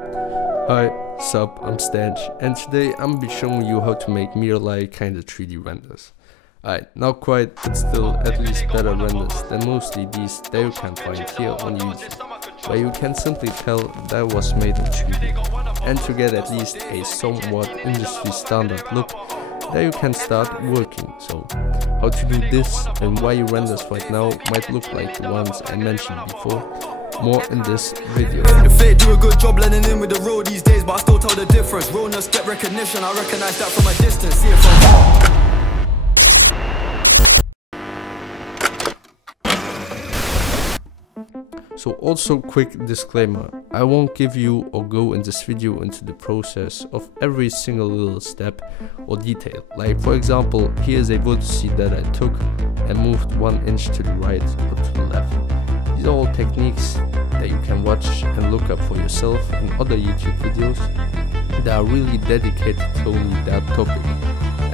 Hi, sup, I'm Stench, and today I'm gonna be showing you how to make mirror-like kinda 3D renders. Alright, not quite, but still at least better renders than mostly these that you can find here on YouTube, where you can simply tell that was made in 3D, and to get at least a somewhat industry standard look that you can start working. So, how to do this and why your renders right now might look like the ones I mentioned before, more in this video. The fake do a good job blending in with the road these days, but I still tell the difference. Realness get recognition, I recognize that from a distance. See it from So also quick disclaimer, I won't give you or go in this video into the process of every single little step or detail. Like for example, here's a vertex that I took and moved 1 inch to the right or to the left. These are all techniques that you can watch and look up for yourself in other YouTube videos that are really dedicated to only that topic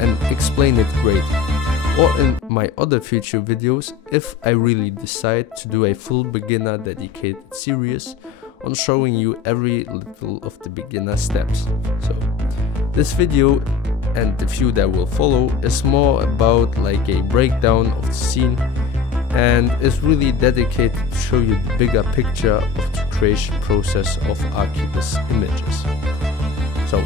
and explain it great. Or in my other future videos, if I really decide to do a full beginner dedicated series on showing you every little of the beginner steps. So this video and the few that will follow is more about like a breakdown of the scene and is really dedicated to show you the bigger picture of the creation process of Stench.Archviz images. So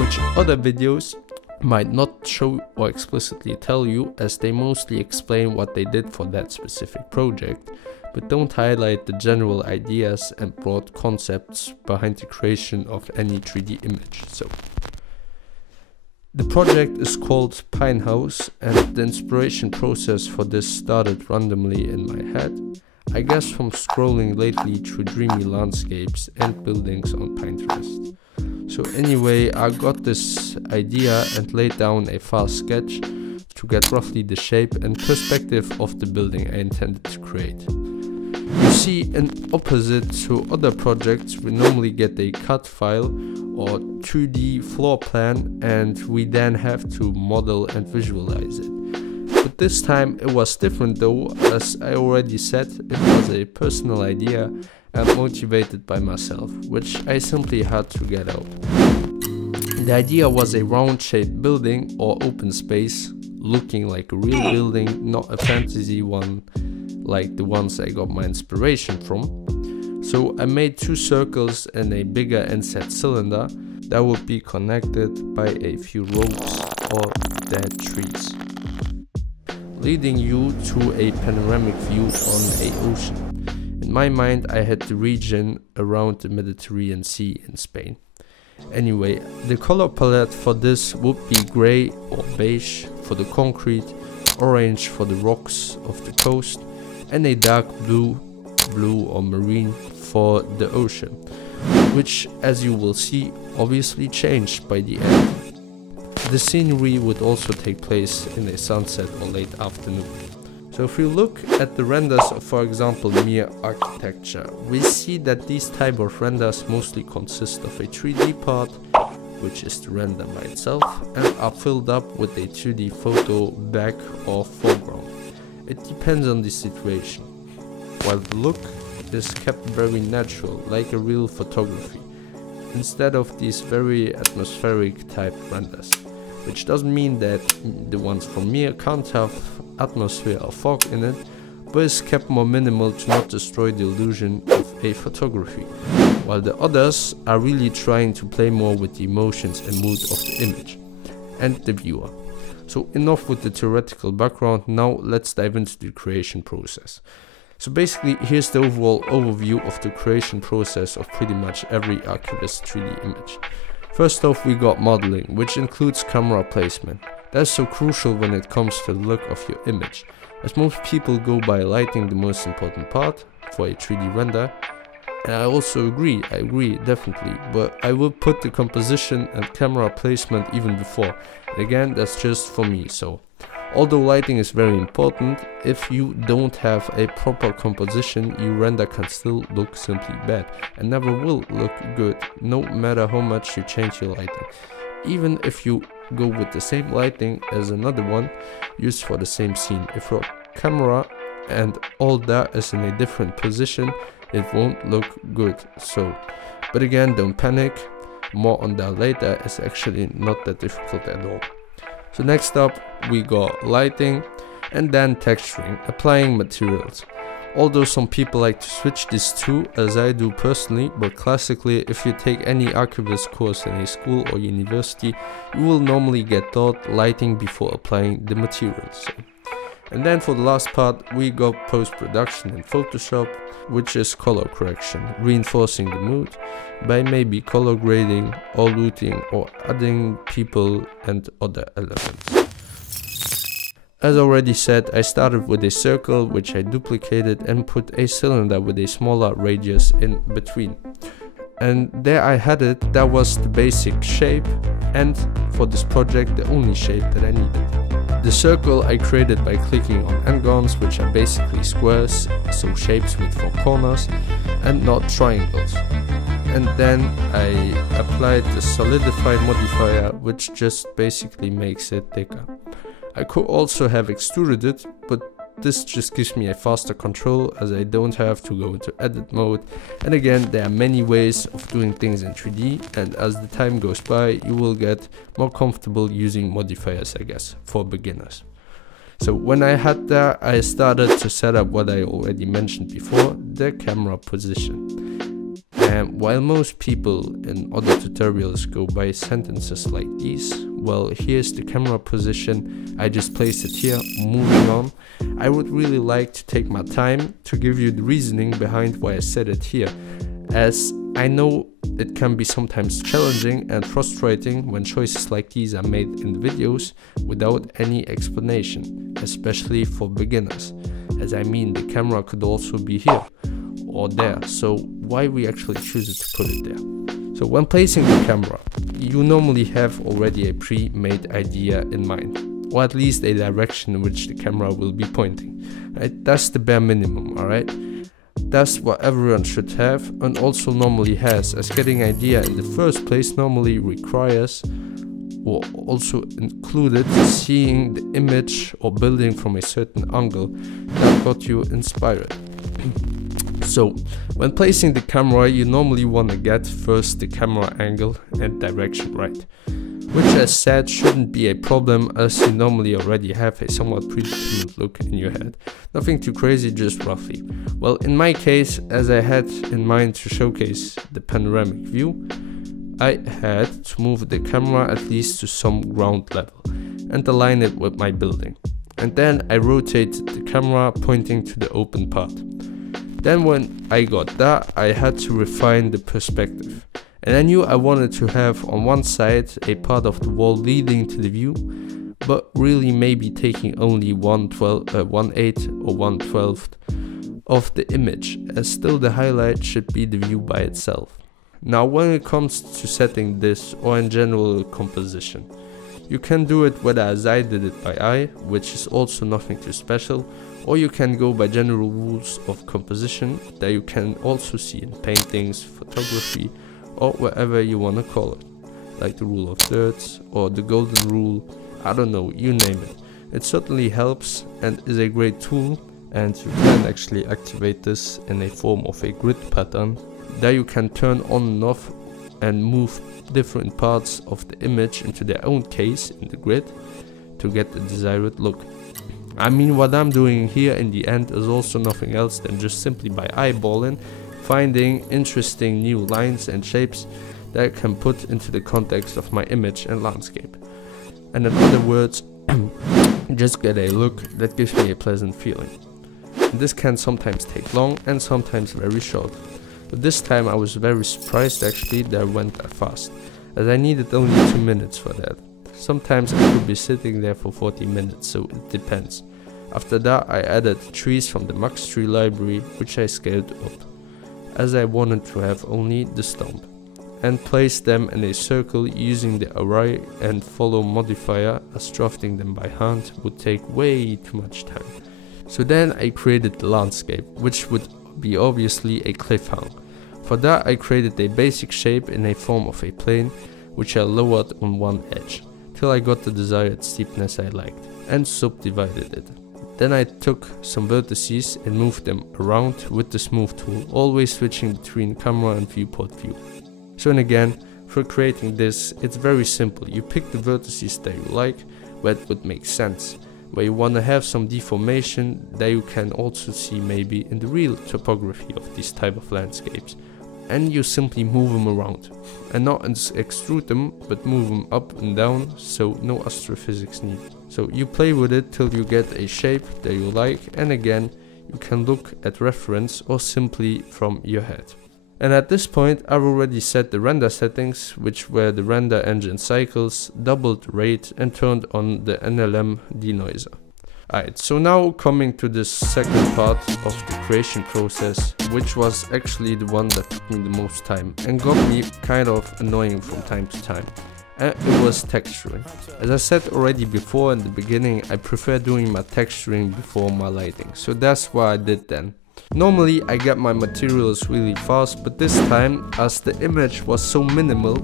which other videos might not show or explicitly tell you, as they mostly explain what they did for that specific project, but don't highlight the general ideas and broad concepts behind the creation of any 3D image. So the project is called Pinehouse, and the inspiration process for this started randomly in my head, I guess from scrolling lately through dreamy landscapes and buildings on Pinterest. So anyway, I got this idea and laid down a fast sketch to get roughly the shape and perspective of the building I intended to create. You see, in opposite to other projects, we normally get a CAD file or 2D floor plan and we then have to model and visualize it. But this time it was different though, as I already said, it was a personal idea and motivated by myself, which I simply had to get out. The idea was a round shaped building or open space, looking like a real building, not a fantasy one like the ones I got my inspiration from. So I made 2 circles and a bigger inset cylinder that would be connected by a few ropes or dead trees, leading you to a panoramic view on an ocean. In my mind, I had the region around the Mediterranean Sea in Spain. Anyway, the color palette for this would be grey or beige for the concrete, orange for the rocks of the coast, and a dark blue or marine for the ocean, which, as you will see, obviously changed by the end. The scenery would also take place in a sunset or late afternoon. So if we look at the renders of, for example, mere architecture, we see that these type of renders mostly consist of a 3D part, which is the render by itself, and are filled up with a 2D photo back or foreground. It depends on the situation, while the look is kept very natural, like a real photography, instead of these very atmospheric type renders. Which doesn't mean that the ones from me can't have atmosphere or fog in it, but is kept more minimal to not destroy the illusion of a photography, while the others are really trying to play more with the emotions and mood of the image and the viewer. So enough with the theoretical background, now let's dive into the creation process. So basically, here's the overall overview of the creation process of pretty much every Stench.Archviz 3D image. First off, we got modeling, which includes camera placement. That's so crucial when it comes to the look of your image, as most people go by lighting the most important part for a 3D render. And I also agree, definitely, but I will put the composition and camera placement even before. And again, that's just for me, so. Although lighting is very important, if you don't have a proper composition, your render can still look simply bad and never will look good, no matter how much you change your lighting. Even if you go with the same lighting as another one used for the same scene, if your camera and all that is in a different position, it won't look good. So, but again, don't panic, more on that later. It's actually not that difficult at all. So next up we got lighting and then texturing, applying materials. Although some people like to switch these two, as I do personally, but classically if you take any Archviz course in a school or university, you will normally get taught lighting before applying the materials. And then for the last part we got post-production in Photoshop, which is color correction, reinforcing the mood by maybe color grading or looting or adding people and other elements. As already said, I started with a circle which I duplicated and put a cylinder with a smaller radius in between. And there I had it. That was the basic shape, and for this project the only shape that I needed. The circle I created by clicking on n-gons, which are basically squares, so shapes with 4 corners and not triangles. And then I applied the solidified modifier, which just basically makes it thicker. I could also have extruded it, but this just gives me a faster control as I don't have to go into edit mode. And again, there are many ways of doing things in 3D, and as the time goes by you will get more comfortable using modifiers, I guess, for beginners. So when I had that, I started to set up what I already mentioned before, the camera position. And while most people in other tutorials go by sentences like these, well, here's the camera position, I just placed it here. Moving on, I would really like to take my time to give you the reasoning behind why I set it here, as I know it can be sometimes challenging and frustrating when choices like these are made in videos without any explanation, especially for beginners, as I mean the camera could also be here or there, so why we actually choose it to put it there. So when placing the camera, you normally have already a pre-made idea in mind, or at least a direction in which the camera will be pointing. Right? That's the bare minimum, alright? That's what everyone should have and also normally has, as getting an idea in the first place normally requires, or also included, seeing the image or building from a certain angle that got you inspired. So, when placing the camera, you normally want to get first the camera angle and direction right, which as said shouldn't be a problem as you normally already have a somewhat predetermined look in your head. Nothing too crazy, just roughly. Well, in my case, as I had in mind to showcase the panoramic view, I had to move the camera at least to some ground level and align it with my building. And then I rotated the camera pointing to the open part. Then when I got that, I had to refine the perspective. And I knew I wanted to have on one side a part of the wall leading to the view, but really maybe taking only 1/8 or 1/12 of the image, as still the highlight should be the view by itself. Now when it comes to setting this, or in general composition, you can do it whether as I did it by eye, which is also nothing too special, or you can go by general rules of composition that you can also see in paintings, photography, or wherever you want to call it, like the rule of thirds or the golden rule, I don't know, you name it. It certainly helps and is a great tool, and you can actually activate this in a form of a grid pattern that you can turn on and off and move different parts of the image into their own case in the grid to get the desired look. I mean, what I'm doing here in the end is also nothing else than just simply by eyeballing, finding interesting new lines and shapes that I can put into the context of my image and landscape. And in other words, just get a look that gives me a pleasant feeling. And this can sometimes take long and sometimes very short. But this time I was very surprised actually that I went that fast, as I needed only 2 minutes for that. Sometimes I could be sitting there for 40 minutes, so it depends. After that I added trees from the max tree library, which I scaled up, as I wanted to have only the stump, and placed them in a circle using the array and follow modifier, as drafting them by hand would take way too much time. So then I created the landscape, which would be obviously a cliffhanger. For that I created a basic shape in a form of a plane, which I lowered on one edge, till I got the desired steepness I liked, and subdivided it. Then I took some vertices and moved them around with the smooth tool, always switching between camera and viewport view. So and again, for creating this, it's very simple. You pick the vertices that you like, where it would make sense, where you want to have some deformation that you can also see maybe in the real topography of these type of landscapes. And you simply move them around, and not extrude them, but move them up and down, so no astrophysics needed. So you play with it till you get a shape that you like, and again you can look at reference or simply from your head. And at this point I've already set the render settings, which were the render engine cycles, doubled rate and turned on the NLM denoiser. Alright, so now coming to the second part of the creation process, which was actually the one that took me the most time and got me kind of annoying from time to time. And it was texturing. As I said already before in the beginning, I prefer doing my texturing before my lighting, so that's what I did then. Normally I get my materials really fast, but this time, as the image was so minimal,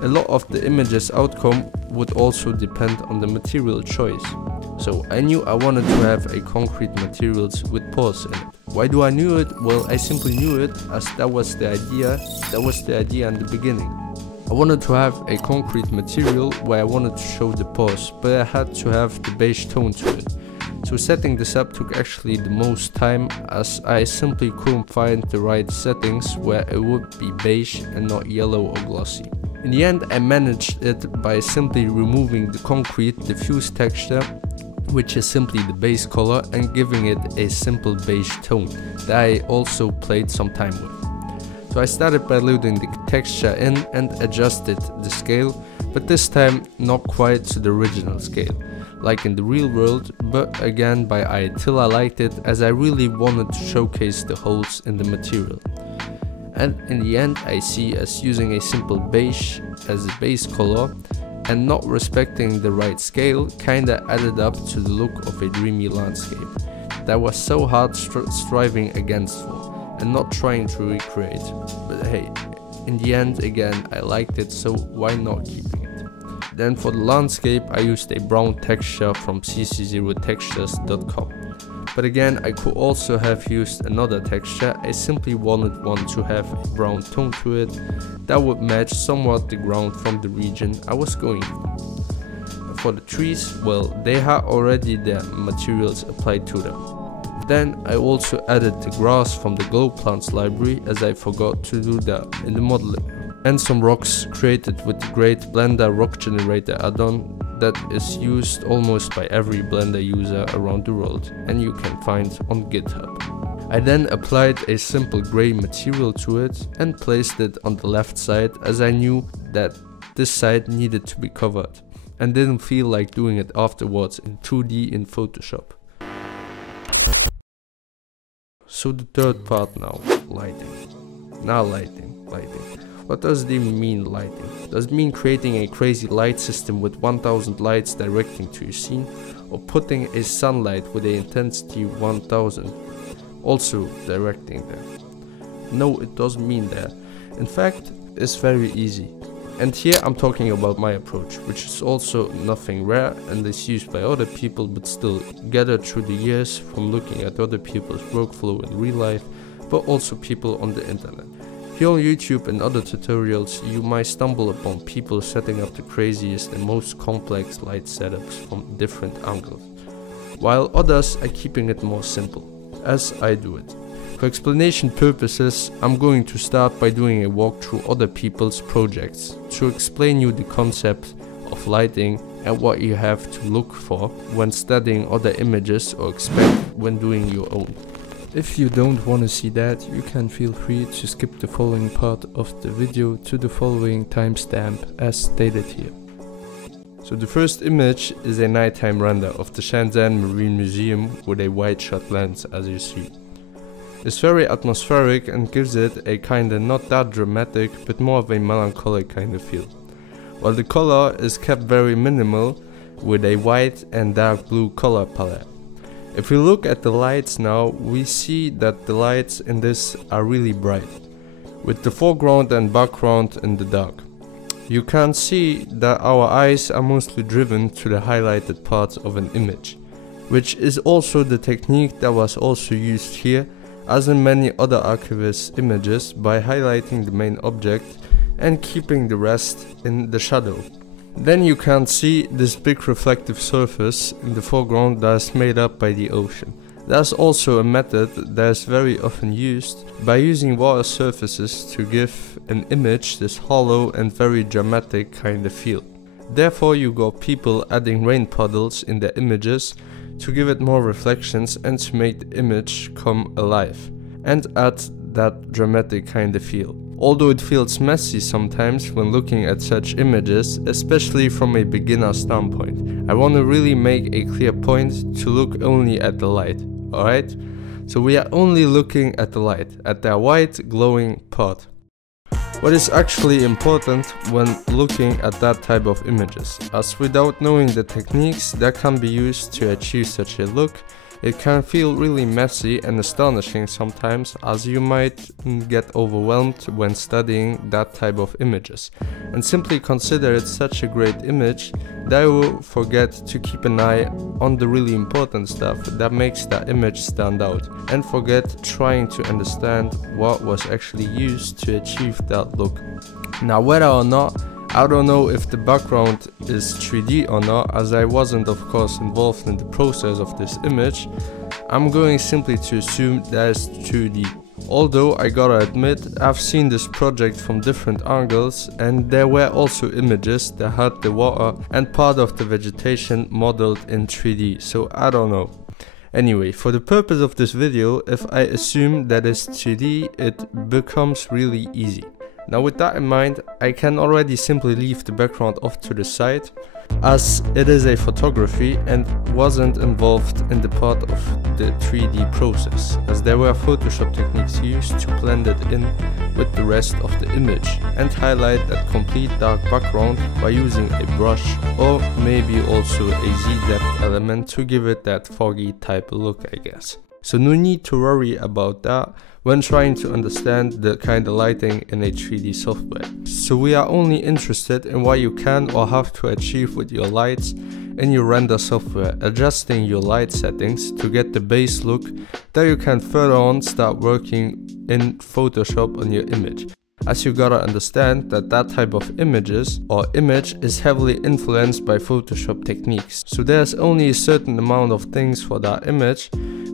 a lot of the image's outcome would also depend on the material choice. So I knew I wanted to have a concrete materials with pores in it. Why do I knew it? Well, I simply knew it as that was the idea in the beginning. I wanted to have a concrete material where I wanted to show the pores, but I had to have the beige tone to it. So setting this up took actually the most time, as I simply couldn't find the right settings where it would be beige and not yellow or glossy. In the end I managed it by simply removing the concrete diffuse texture, which is simply the base color, and giving it a simple beige tone that I also played some time with. So I started by loading the texture in and adjusted the scale, but this time not quite to the original scale, like in the real world, but again by eye, till I liked it, as I really wanted to showcase the holes in the material. And in the end I see as using a simple beige as a base color and not respecting the right scale kinda added up to the look of a dreamy landscape that was so hard striving against for and not trying to recreate. But hey, in the end again I liked it, so why not keeping it? Then for the landscape I used a brown texture from cc0textures.com. But again, I could also have used another texture. I simply wanted one to have a brown tone to it that would match somewhat the ground from the region I was going for. For the trees, well, they had already their materials applied to them. Then I also added the grass from the Glow Plants library, as I forgot to do that in the modeling. And some rocks created with the great Blender rock generator add-on that is used almost by every Blender user around the world and you can find on GitHub. I then applied a simple grey material to it and placed it on the left side, as I knew that this side needed to be covered and didn't feel like doing it afterwards in 2D in Photoshop. So the third part now, lighting. Now lighting. What does it even mean, lighting? Does it mean creating a crazy light system with 1000 lights directing to your scene, or putting a sunlight with a intensity 1000 also directing there? No, it doesn't mean that. In fact, it's very easy. And here I'm talking about my approach, which is also nothing rare and is used by other people, but still gathered through the years from looking at other people's workflow in real life, but also people on the internet. Here on YouTube and other tutorials, you might stumble upon people setting up the craziest and most complex light setups from different angles, while others are keeping it more simple, as I do it. For explanation purposes, I'm going to start by doing a walk through other people's projects to explain you the concept of lighting and what you have to look for when studying other images or expect when doing your own. If you don't want to see that, you can feel free to skip the following part of the video to the following timestamp as stated here. So the first image is a nighttime render of the Shenzhen Marine Museum with a wide shot lens, as you see. It's very atmospheric and gives it a kinda not that dramatic but more of a melancholic kind of feel. While the color is kept very minimal with a white and dark blue color palette. If we look at the lights now, we see that the lights in this are really bright, with the foreground and background in the dark. You can see that our eyes are mostly driven to the highlighted parts of an image, which is also the technique that was also used here, as in many other Archviz images, by highlighting the main object and keeping the rest in the shadow. Then you can see this big reflective surface in the foreground that is made up by the ocean. There's also a method that is very often used by using water surfaces to give an image this hollow and very dramatic kind of feel. Therefore you got people adding rain puddles in their images to give it more reflections and to make the image come alive and add that dramatic kind of feel. Although it feels messy sometimes when looking at such images, especially from a beginner standpoint, I want to really make a clear point to look only at the light, alright? So we are only looking at the light, at that white glowing part. What is actually important when looking at that type of images, as without knowing the techniques that can be used to achieve such a look, it can feel really messy and astonishing sometimes, as you might get overwhelmed when studying that type of images, and simply consider it such a great image that you will forget to keep an eye on the really important stuff that makes that image stand out, and forget trying to understand what was actually used to achieve that look. Now, whether or not, I don't know if the background is 3D or not, as I wasn't of course involved in the process of this image. I'm going simply to assume that it's 2D. Although I gotta admit, I've seen this project from different angles, and there were also images that had the water and part of the vegetation modeled in 3D, so I don't know. Anyway, for the purpose of this video, if I assume that it's 2D, it becomes really easy. Now with that in mind, I can already simply leave the background off to the side, as it is a photography and wasn't involved in the part of the 3D process, as there were Photoshop techniques used to blend it in with the rest of the image and highlight that complete dark background by using a brush, or maybe also a Z-depth element to give it that foggy type look, I guess. So no need to worry about that when trying to understand the kind of lighting in a 3D software. So we are only interested in what you can or have to achieve with your lights in your render software, adjusting your light settings to get the base look that you can further on start working in Photoshop on your image. As you gotta understand that that type of images or image is heavily influenced by Photoshop techniques. So there's only a certain amount of things for that image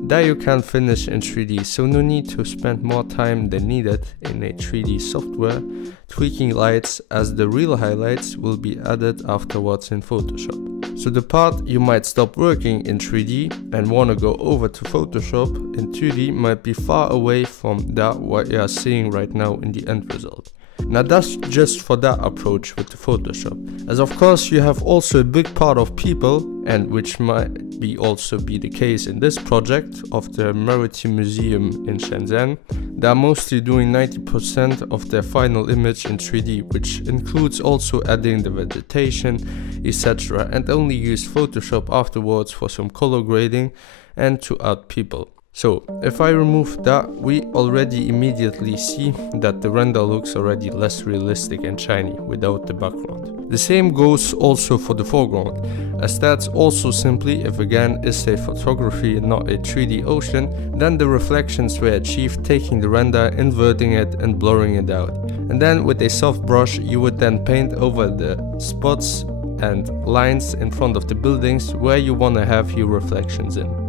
that you can finish in 3D, so no need to spend more time than needed in a 3D software tweaking lights, as the real highlights will be added afterwards in Photoshop. So the part you might stop working in 3D and want to go over to Photoshop in 2D might be far away from that what you are seeing right now in the end result. Now that's just for that approach with the Photoshop, as of course you have also a big part of people, and which might be also be the case in this project of the Maritime Museum in Shenzhen, they are mostly doing 90% of their final image in 3D, which includes also adding the vegetation, etc., and only use Photoshop afterwards for some color grading and to add people. So if I remove that, we already immediately see that the render looks already less realistic and shiny without the background. The same goes also for the foreground, as that's also simply, if again is a photography and not a 3D ocean, then the reflections were achieved taking the render, inverting it and blurring it out. And then with a soft brush you would then paint over the spots and lines in front of the buildings where you want to have your reflections in.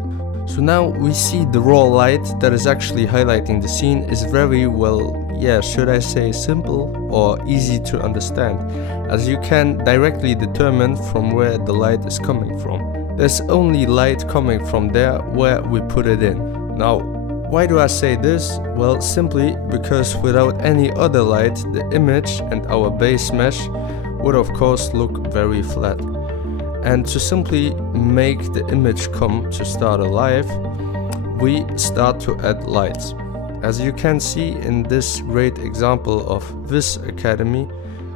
So now we see the raw light that is actually highlighting the scene is very well, should I say simple or easy to understand, as you can directly determine from where the light is coming from. There's only light coming from there where we put it in. Now, why do I say this? Well, simply because without any other light, the image and our base mesh would of course look very flat. And to simply make the image come to start alive, we start to add lights. As you can see in this great example of Viz Academy,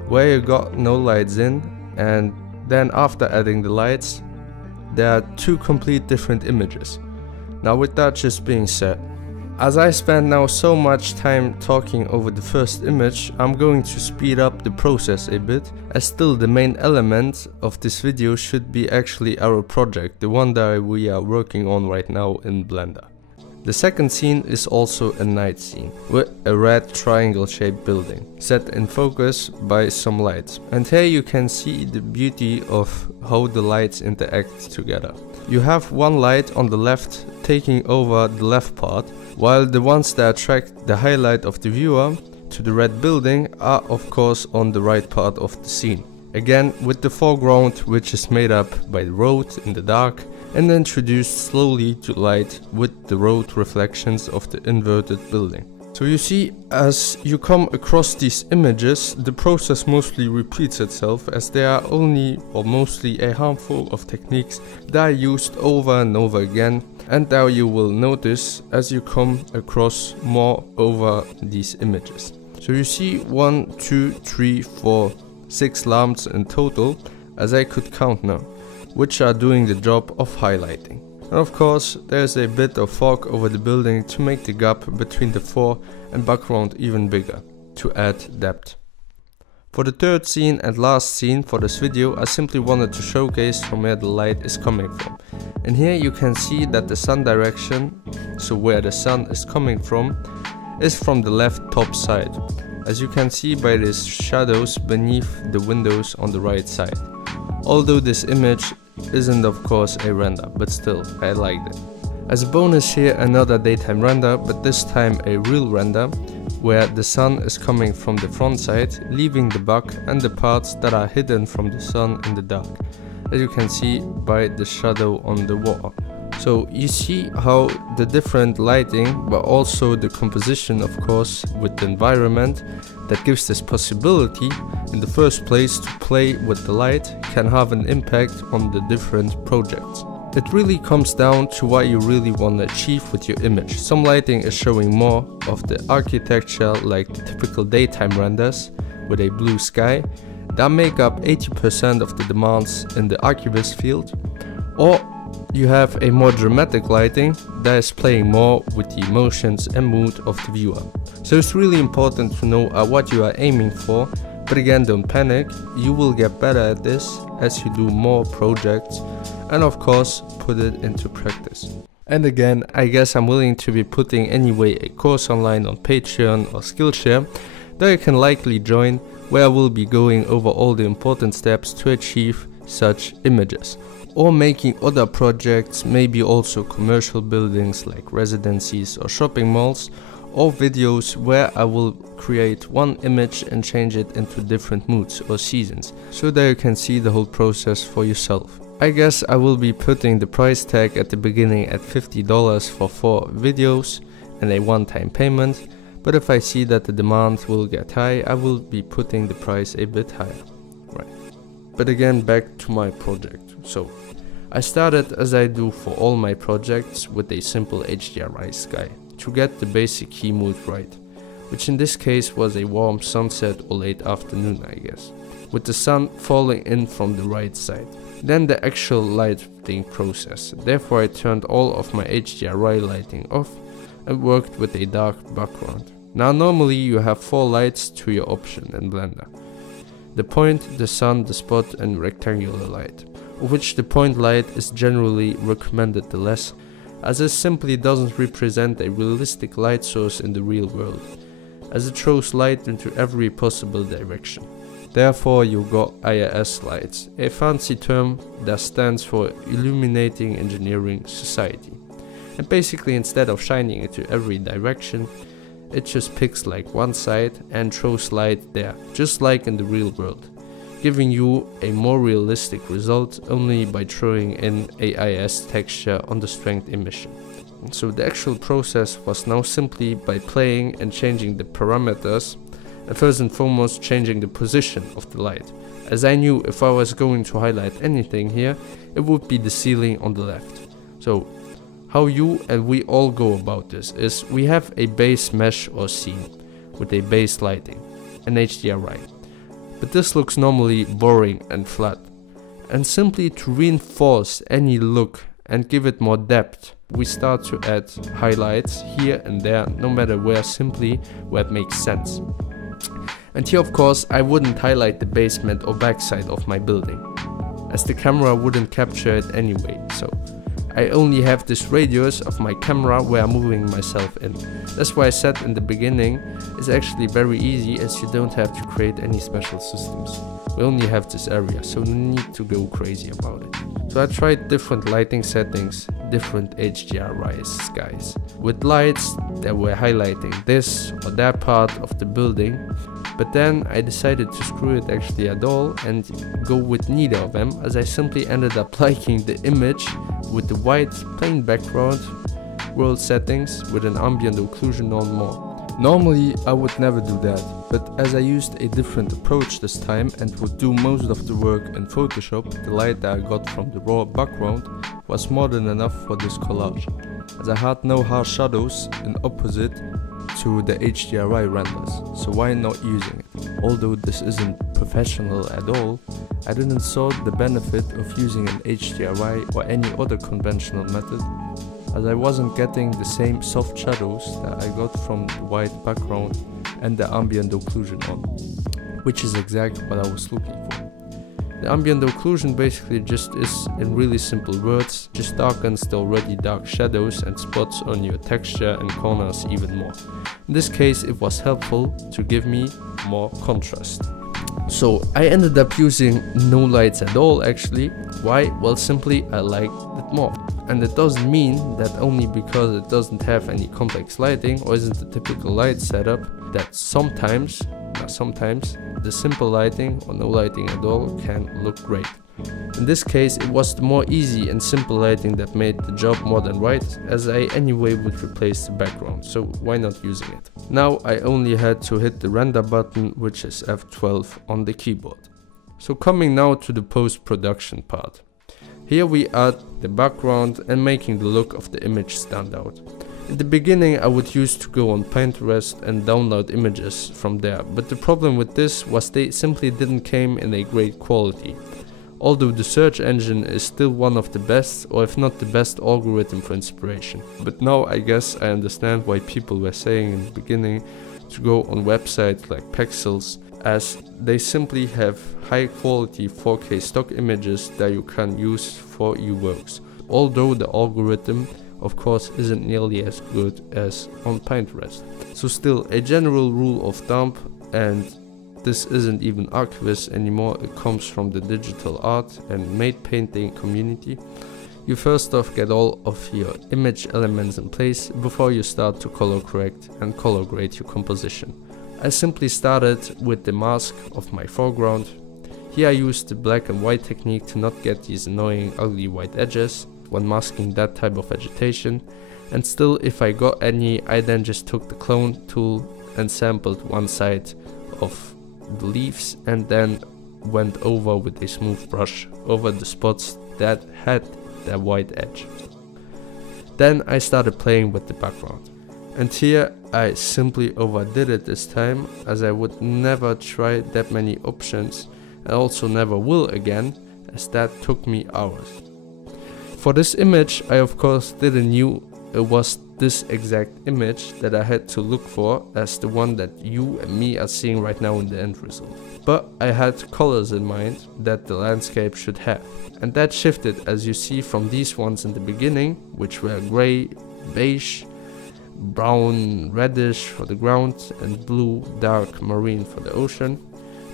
where you got no lights in, and then after adding the lights, there are two complete different images. Now with that just being said, As I spent now so much time talking over the first image, I'm going to speed up the process a bit, as still the main element of this video should be actually our project, the one that we are working on right now in Blender. The second scene is also a night scene, with a red triangle shaped building, set in focus by some lights. And here you can see the beauty of how the lights interact together. You have one light on the left taking over the left part, while the ones that attract the highlight of the viewer to the red building are of course on the right part of the scene. Again with the foreground, which is made up by the road in the dark and introduced slowly to light with the road reflections of the inverted building. So you see, as you come across these images, the process mostly repeats itself, as there are only or mostly a handful of techniques that are used over and over again, and now you will notice as you come across more over these images. So you see 1, 2, 3, 4, 6 lamps in total, as I could count now, which are doing the job of highlighting. And of course, there's a bit of fog over the building to make the gap between the fore and background even bigger, to add depth. For the third scene and last scene for this video, I simply wanted to showcase from where the light is coming from. And here you can see that the sun direction, so where the sun is coming from, is from the left top side, as you can see by these shadows beneath the windows on the right side. Although this image isn't of course a render, but still, I liked it. As a bonus here, another daytime render, but this time a real render, where the sun is coming from the front side, leaving the back and the parts that are hidden from the sun in the dark, as you can see by the shadow on the wall. So you see how the different lighting, but also the composition of course with the environment that gives this possibility in the first place to play with the light can have an impact on the different projects. It really comes down to what you really want to achieve with your image. Some lighting is showing more of the architecture, like the typical daytime renders with a blue sky that make up 80% of the demands in the Archviz field, or you have a more dramatic lighting that is playing more with the emotions and mood of the viewer. So it's really important to know what you are aiming for, but again, don't panic, you will get better at this as you do more projects and of course put it into practice. And again, I guess I'm willing to be putting anyway a course online on Patreon or Skillshare that you can likely join, where I will be going over all the important steps to achieve such images. Or making other projects, maybe also commercial buildings like residencies or shopping malls, or videos where I will create one image and change it into different moods or seasons, so that you can see the whole process for yourself. I guess I will be putting the price tag at the beginning at $50 for 4 videos and a one-time payment, but if I see that the demand will get high, I will be putting the price a bit higher. Right. But again, back to my project. So I started, as I do for all my projects, with a simple HDRI sky to get the basic key mood right, which in this case was a warm sunset or late afternoon, I guess, with the sun falling in from the right side. Then the actual lighting process. Therefore I turned all of my HDRI lighting off and worked with a dark background. Now normally you have 4 lights to your option in Blender: the point, the sun, the spot and rectangular light, of which the point light is generally recommended the less, as it simply doesn't represent a realistic light source in the real world, as it throws light into every possible direction. Therefore you got IIS lights, a fancy term that stands for Illuminating Engineering Society. And basically instead of shining into every direction, it just picks like one side and throws light there, just like in the real world, giving you a more realistic result only by throwing in a IIS texture on the strength emission. So the actual process was now simply by playing and changing the parameters, and first and foremost changing the position of the light, as I knew if I was going to highlight anything here, it would be the ceiling on the left. So how you and we all go about this is we have a base mesh or scene with a base lighting, an HDRI, but this looks normally boring and flat, and simply to reinforce any look and give it more depth, we start to add highlights here and there, no matter where, simply where it makes sense. And here of course I wouldn't highlight the basement or backside of my building, as the camera wouldn't capture it anyway, so I only have this radius of my camera where I'm moving myself in. That's why I said in the beginning, it's actually very easy, as you don't have to create any special systems. We only have this area, so no need to go crazy about it. So I tried different lighting settings, different HDRIs, guys, with lights that were highlighting this or that part of the building. But then I decided to screw it actually at all and go with neither of them, as I simply ended up liking the image with the white plain background, world settings with an ambient occlusion on more. Normally I would never do that, but as I used a different approach this time and would do most of the work in Photoshop, the light that I got from the raw background was more than enough for this collage, as I had no harsh shadows in opposite to the HDRI renders, so why not using it? Although this isn't professional at all, I didn't saw the benefit of using an HDRI or any other conventional method, as I wasn't getting the same soft shadows that I got from the white background and the ambient occlusion on, which is exactly what I was looking for. The ambient occlusion basically just is, in really simple words, just darkens the already dark shadows and spots on your texture and corners even more. In this case it was helpful to give me more contrast. So I ended up using no lights at all actually. Why? Well, simply I liked it more. And it doesn't mean that only because it doesn't have any complex lighting or isn't a typical light setup that sometimes, the simple lighting or no lighting at all can look great. In this case it was the more easy and simple lighting that made the job more than right, as I anyway would replace the background, so why not using it? Now I only had to hit the render button, which is F12 on the keyboard. So coming now to the post-production part. Here we add the background and making the look of the image stand out. In the beginning I would use to go on Pinterest and download images from there, but the problem with this was they simply didn't came in a great quality. Although the search engine is still one of the best, or if not the best algorithm for inspiration. But now I guess I understand why people were saying in the beginning to go on websites like Pexels, as they simply have high quality 4K stock images that you can use for your works. Although the algorithm of course isn't nearly as good as on Pinterest. So still, a general rule of thumb, and this isn't even Archviz anymore, it comes from the digital art and matte painting community. You first off get all of your image elements in place before you start to color correct and color grade your composition. I simply started with the mask of my foreground. Here I used the black and white technique to not get these annoying ugly white edges when masking that type of vegetation, and still if I got any, I then just took the clone tool and sampled one side of the leaves and then went over with a smooth brush over the spots that had that white edge. Then I started playing with the background, and here I simply overdid it this time, as I would never try that many options and also never will again, as that took me hours. For this image I of course didn't knew it was this exact image that I had to look for as the one that you and me are seeing right now in the end result. But I had colors in mind that the landscape should have, and that shifted, as you see, from these ones in the beginning, which were grey, beige, brown, reddish for the ground and blue, dark marine for the ocean,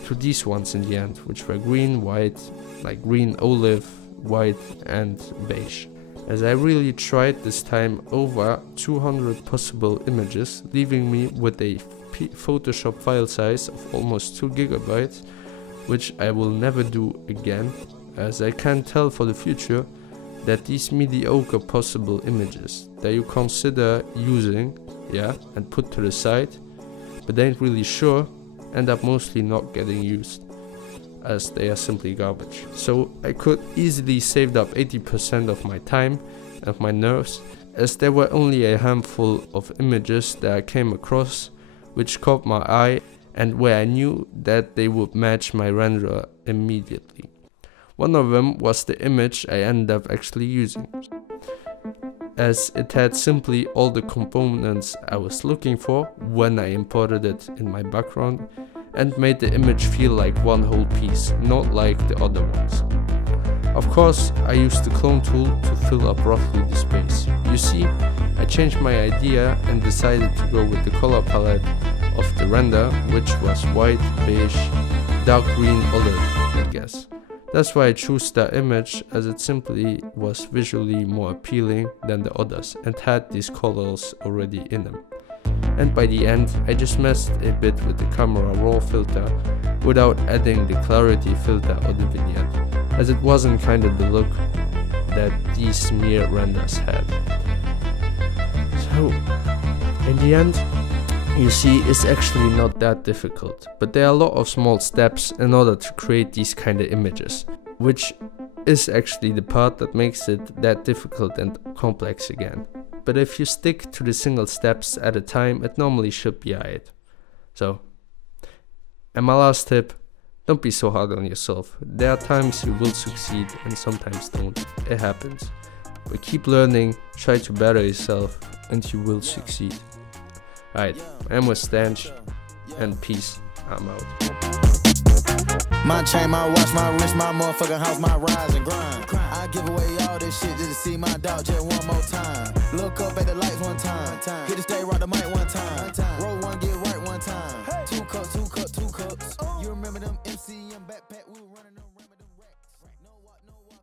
to these ones in the end, which were green, white, like green, olive, white and beige. As I really tried this time over 200 possible images, leaving me with a Photoshop file size of almost 2 GB, which I will never do again, as I can tell for the future that these mediocre possible images that you consider using, and put to the side, but ain't really sure, end up mostly not getting used, as they are simply garbage. So I could easily save up 80% of my time and my nerves, as there were only a handful of images that I came across which caught my eye and where I knew that they would match my renderer immediately. One of them was the image I ended up actually using. as it had simply all the components I was looking for when I imported it in my background, and made the image feel like one whole piece, not like the other ones. Of course, I used the clone tool to fill up roughly the space. You see, I changed my idea and decided to go with the color palette of the render, which was white, beige, dark green, olive, I guess. That's why I chose that image, as it simply was visually more appealing than the others and had these colors already in them. And by the end, I just messed a bit with the camera raw filter without adding the clarity filter or the vignette, as it wasn't kind of the look that these smear renders had. So, in the end, you see, it's actually not that difficult, but there are a lot of small steps in order to create these kind of images, which is actually the part that makes it that difficult and complex again. But if you stick to the single steps at a time, it normally should be alright. So, and my last tip, don't be so hard on yourself. There are times you will succeed and sometimes don't. It happens. But keep learning, try to better yourself, and you will succeed. Alright, I'm with Stench, and peace. I'm out. My chain, my watch, my wrist, my motherfucking house, my rise and grind. I give away all this shit just to see my dog just one more time. Look up at the lights one time. Hit the stage, rock the mic one